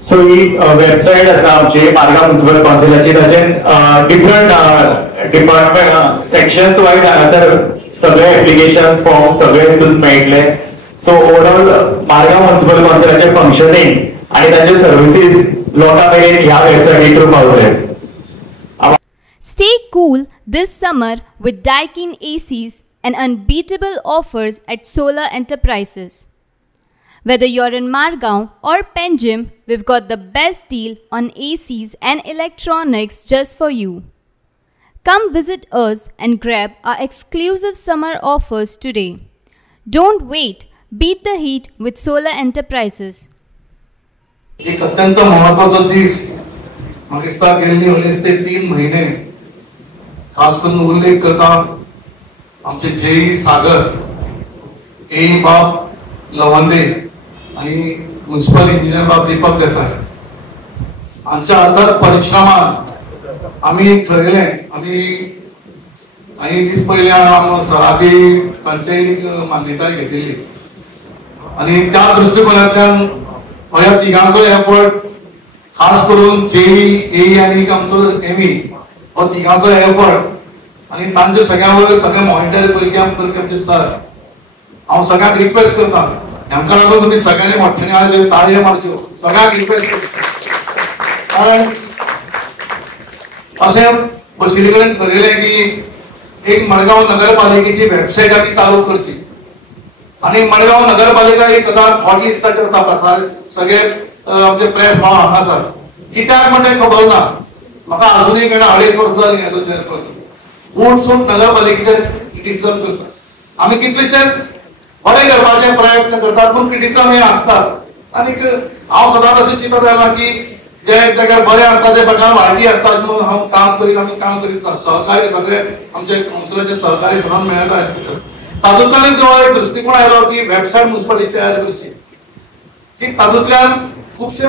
So ही website आसा आमची Margao municipal काउन्सिलाची, ताचेर डिफरंट डिपार्टमेंट सेक्शन्स वायज हांगासर सगळे एप्लिकेशन्स फॉर्म सगळे हितून मेळटले. सो ओवरऑल मारगांव म्युनिसिपल काउन्सिलाचे फंक्शनिंग आनी तांचे सर्विसीस लोकां मेरेन ह्या वेबसायटी थ्रू पावतले. Stay cool this summer with Daikin ACs and unbeatable offers at Solar Enterprises. Whether you're in Margaon or Penjim, we've got the best deal on ACs and electronics just for you. Come visit us and grab our exclusive summer offers today. Don't wait, beat the heat with Solar Enterprises. एक अत्यंत महत्वाचा दिस म्हाका दिसता गेल्ली उणीस ते 3 महिने खास करून उल्लेख करता आमचे जेई सागर, एई बाब लवंदे आणि म्युनिसिपल इंजिनियर बाब दीपक देसाई हांच्या हातात परिश्रमान आम्ही ठरयले. आनी दीस पयले सराबी तांचेय मान्यताय घेतिल्ली आणि त्या दृष्टिकोनांतल्यान ह्या तिगांचो एफर्ट खास करून जेई एई आणि आमचो एमी हो तिगांचो एफर्ट आणि तांचे सगळ्यांवर सगळे मॉनिटर करके सर हांव सगळ्यांक रिक्वेस्ट करता हांकां लागून तुमी सगळ्यांनी मोठ्याने आज ताळयो मारच्यो. सगळ्यांक रिक्वेस्ट करता कारण अशें बशिल्ले कडेन ठरयलें की एक मडगांव नगरपालिकेची वेबसायट आमी चालू करची आणि मडगांव नगरपालिका ही सदांच हॉट लिस्टाचेर आसा. प्रसाद सगळे आमचे प्रेस हांगासर कित्याक म्हणटा खबर ना म्हाका अजुनूय कळना. 2.5 वर्सां जालीं एज अ चेअरपर्सन उठसूट नगरपालिकेचेर क्रिटिसिजम करता. आमी कितलेशेच बरे करपाचे प्रयत्न करतात पूण क्रिटिसिजम हे आसताच. आनी हांव सदांच अशें चिंतत आयला की जे जाग्यार बरे आसता ते फाटल्यान वायटी आसता म्हणून हांव आमी काम करीत सहकार्य सगळे आमचे काउन्सिलाचे सहकार्य सदांच मेळटा. तातूंतल्यानच जो एक दृश्टिकोन आयलो की वेबसायट म्युनिसिपालिटी तयार करची की तातूंतल्यान खुबशे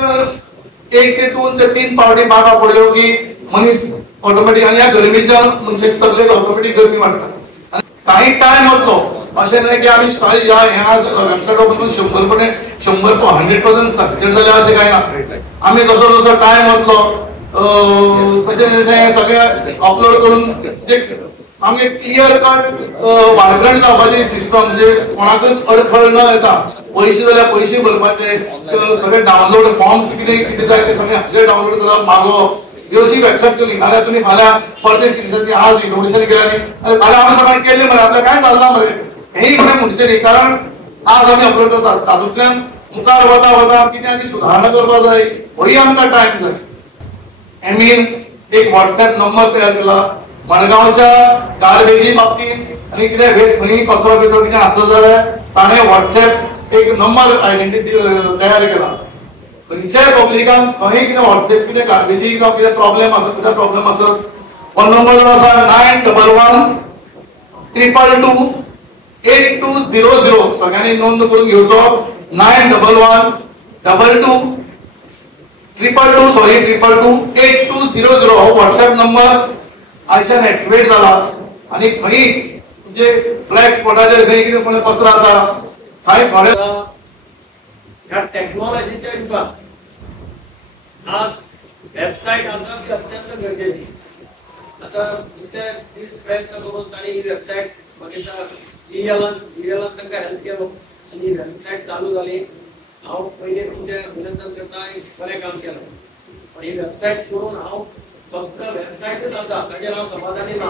1 ते 2 ते 3 पावटी बागा पडल्यो की मनीस ऑटोमॅटिक आणि ह्या गरमीच्या मनशाक तकलेक ऑटोमॅटिक गरमी वाडटा. काही टायम वतलो अशें न्हय की आमी ह्या वेबसायट बसून 100% सक्सेस जाले अशें कांय ना. आमी जसो जसो टायम वतलो तशें सगळें अपलोड करून सामके क्लियर कट वाळगण जावपाची सिस्टम म्हणजे कोणाकच अडखळ न येता. पैसे जाल्यार पैसे भरपाचे सगळे डावनलोड फॉर्म्स कितें जाय ते सगळे हाजे डावनलोड करप मागोवप ही अशी वेबसायट केली. नाल्यार तुमी फाल्यां परते आज इनोव्हेशन केल्यानी आनी फाल्यां आमी सगळें केल्लें मरे आपल्याक कांय जालना मरे हेंय कोणें म्हणचें न्ही. कारण आज आमी अपलोड करतात तातूंतल्यान मुखार वता वता कितें आनी सुदारणा करपाक जाय होय आमकां टायम जाय. एमीन एक व्हॉट्सएप नंबर तयार केला मडगांवच्या गार्बेजी बाबतीत आणि कितें वेस्ट खंय कचरो बिचरो कितें आसत जाल्यार ताणें व्हॉट्सएप एक नंबर आयडेंटिटी तयार केला. खंयच्याय पब्लिकान खंय कितें व्हॉट्सएप कितें गार्बेजी जावं कितें प्रॉब्लेम आसत फोन नंबर जो आसा 911 222 8200 सगळ्यांनी नोंद करून घेवचो. 911 222 8200 हो व्हॉट्सएप नंबर आयच्यान एक्टिवेट जाला. आणि खंय म्हणजे ब्लॅक स्पॉटाचेर खंय कितें कोणी पत्र आसा थंय थोडे ह्या टेक्नॉलॉजीच्या युगात आज वेबसाईट आसप ही अत्यंत गरजेची. आता इथे 30 प्रयत्न करून ताणी ही वेबसाईट बघितला सीएलन तांकां हेल्प केलो आणि ही वेबसाईट चालू जाली. हांव पयलीं तुमचें अभिनंदन करता बरें काम केलें. पण ही वेबसाईट करून हांव फक्त वेबसाईटच आसा ताचेर हांव समाधानी ना.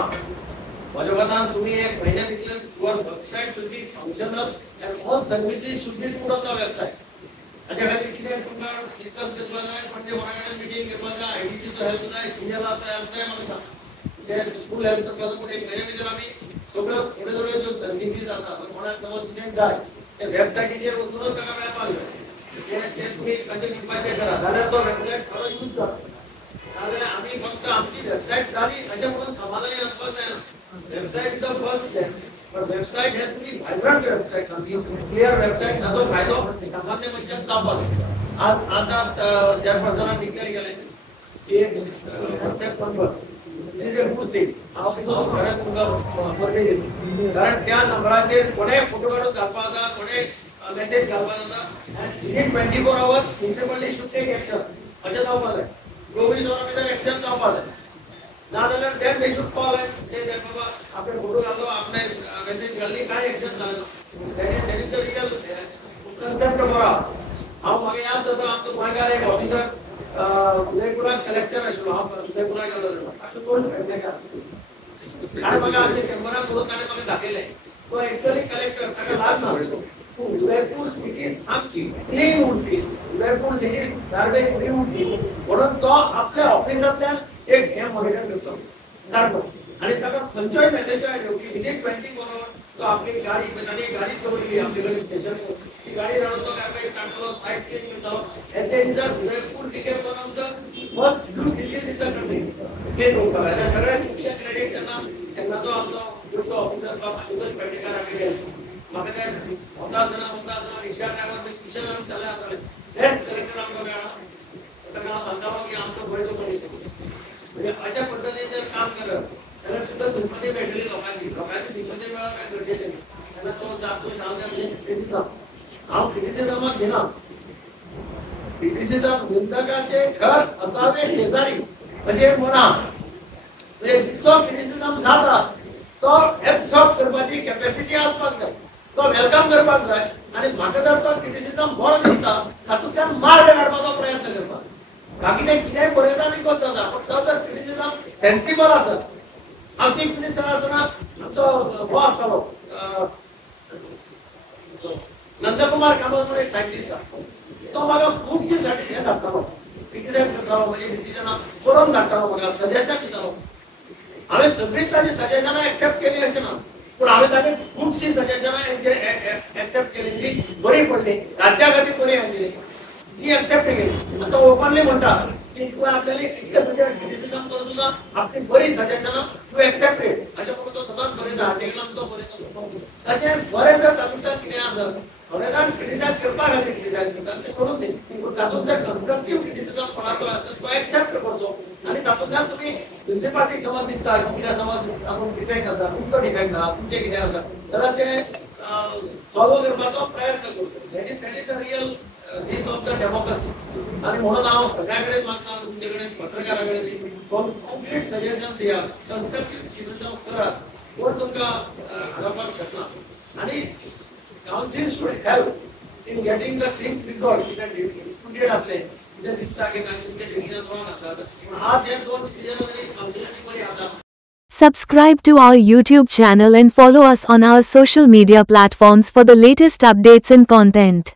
म्हज्या मतान तुमी एक म्हयन्या भितर your website should be functional end all services should be put on the website. हाचे खातीर कितें तुमकां डिस्कस करपाक जाय म्हणजे कोणा कडेन मिटींग घेवपाक जाय आयडीटीचो हेल्प जाय सीएलाचो हेल्प जाय म्हाका सांग. म्हणजे फूल हेल्प करपाक पूण एक म्हयन्या भितर आमी सगळ्यो थोड्यो थोड्यो ज्यो सर्विसीस आसा कोणाक समज कितें जाय ते वेबसायटीचेर वचूनच ताका मेळपाक जाय. ते तुमी कशें दिवपाचें करा जाल्यार तो वेबसायट खरो यूज जाता. नाजाल्यार आमी फक्त आमची वेबसायट जाली अशें म्हणून समाधानी आसपाक जायना. Website is the first step but website has to be vibrant website सामकी क्लियर वेबसायट ताचो फायदो सामान्य मनशाक जावपाक जाय. आज आतां ज्या पर्सनान डिक्लेअर केलें की व्हॉट्सएप नंबर हांव खरें तुमकां कारण त्या नंबराचेर कोणेय फोटो काडून घालपाक जाता कोणेय मेसेज घालपाक जाता आनी within 24 hours municipality should take action अशें जावपाक जाय 24 वरां भितर एक्शन जावपाक जाय ना जाल्यार then they should call and say that बाबा आपने फोटो घालो आपने मेसेज घाली काय एक्शन जालें that is the real concept of हांव म्हाका याद जाता आमचो गोंयकार एक ऑफिसर उदयपुराक कलेक्टर आशिल्लो हांव उदयपुराक गेलो आशुतोष पेडणेकर आनी म्हाका आमच्या चेंबराक करून ताणें म्हाका दाखयलें तो एक्चुअली कलेक्टर ताका लागना उदयपूर सिटी सामकी क्लीन उरची उदयपूर सिटी गार्बेज फ्री उरची म्हणून तो आपल्या ऑफिसांतल्यान एक हे मॉनिटर करतो सारको आनी ताका खंयच्योय मेसेज आयल्यो की विदिन 24 hours तो आपली गाडी ताणी गाडी दवरली आपली कडेन स्टेशन ती गाडी रावन तो गार्बेज काडटलो सायड क्लीन करतलो as is Udaipur ticket one of the first blue cities in the country clean उरता हें सगळ्यात मुख्य क्रेडिट तेन्ना तो आपलो ऑफिसर बाबा आशुतोष पेडणेकराक गेलो म्हाका ते होता आसतना रिक्षा ड्रायव्हर किशन जाले आसले बेस्ट कलेक्टर आमकां मेळ्ळा ताका हांव सांगतालो की आमचो गोंयचो मनीस म्हणजे अशा पद्धतीन जर काम केलं जाल्यार तुका सिंपथी मेळटली लोकांची सिंपथी मेळप गरजेचें तेन्ना तो सांगता क्रिटिसिझम हांव क्रिटिसिझमाक घेना क्रिटिसिझम निंदकाचे घर असावे शेजारी अशें म्हणा म्हणजे जितलो क्रिटिसिझम जाता तो एब्सॉर्ब करपाची कॅपॅसिटी आसपाक जाय तो वेलकम करपाक जाय आनी म्हाका जर तो क्रिटिसिझम बरो दिसता तातूंतल्यान मार्ग काडपाचो प्रयत्न करपाक बाकी ते कितेंय बरयता आनी कसो जाता पूण तो जर क्रिटिसिझम सेन्सिबल आसत हांव चीफ मिनिस्टर आसतना आमचो हो आसतालो नंदकुमार कामत म्हणून एक सायंटिस्ट आसा तो म्हाका खुबशी हे धाडटालो क्रिटिसायज करतालो म्हणजे डिसिजनां बरोवन धाडटालो म्हाका सजेशन दितालो हांवें सगळींच ताची सजेशनां एक्सेप्ट केली अशें ना पूण हांवें ताची खुबशीं सजेशनां एक्सेप्ट केली जी बरी पडली राज्या खातीर बरी आशिल्ली ती एक्सेप्ट केली आतां ओपनली म्हणटा की तूं आपल्याली क्रिटिसिझम करून सुद्दां आपली बरी सजेशनां तूं एक्सेप्टेड अशें म्हणून तो सदांच बरयता आर्टिकलांत तो बरयता तशें बरें जर तातूंतल्यान कितें आसत थोडे जाण क्रिटिसायज करपा खातीर क्रिटिसायज करतात ते सोडून दी पूण तातूंतल्यान कन्स्ट्रक्टीव क्रिटिसिझम कोणाचो आसत तो एक्सेप्ट करचो आनी तातूंतल्यान तुमी म्युनिसिपालिटीक समज दिसता की कितें समज तातूंत डिफेक्ट आसा तुमचो डिफेक्ट आसा तुमचें कितें आसा जाल्यार ते सॉल्व करपाचो प्रयत्न करचो that is the real test of the democracy आनी म्हणून हांव सगळ्या कडेन मागता तुमचे कडेन पत्रकारा कडेन कंप्लीट सजेशन दियात कन्स्ट्रक्टीव क्रिटिसिझम करात कोण तुमकां हाडपाक शकना आनी council should help in getting the things resolved कित्याक disputed आसले कितें दिसता की तुमचे डिसिजन रॉंग आसात पूण आज हे दोन डिसिजन काउन्सिलांनी बरी आसा. Subscribe to our YouTube channel and follow us on our social media platforms for the latest updates and content.